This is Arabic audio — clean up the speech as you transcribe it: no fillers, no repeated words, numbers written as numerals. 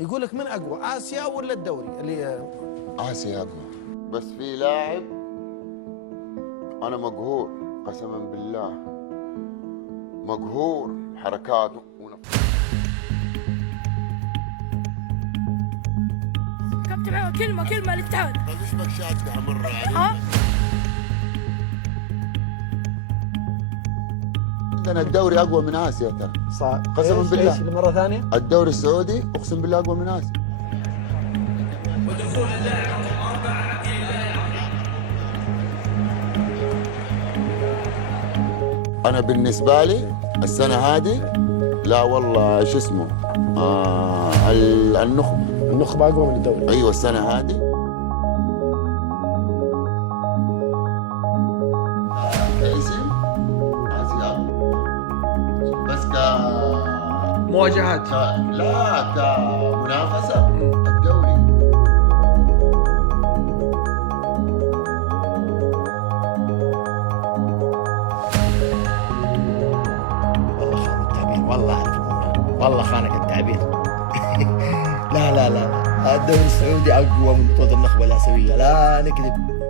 يقول لك من اقوى اسيا ولا الدوري اللي اسيا اقوى. بس في لاعب انا مقهور قسما بالله، مقهور حركاته كابتن كلمة الاتحاد. ايش بك شادها مرة عليك؟ عندنا الدوري اقوى من اسيا ترى. صح قسما بالله. ايش مرة ثانية؟ الدوري السعودي اقسم بالله اقوى من اسيا. انا بالنسبة لي السنة هذه لا والله شو اسمه النخبة اقوى من الدوري. ايوه السنة هذه كاسم اسيا بس مواجهات لا كمنافسة الدوري. والله خانك التعبير. لا الدوري السعودي اقوى من بطولة النخبة الاسيوية، لا نكذب.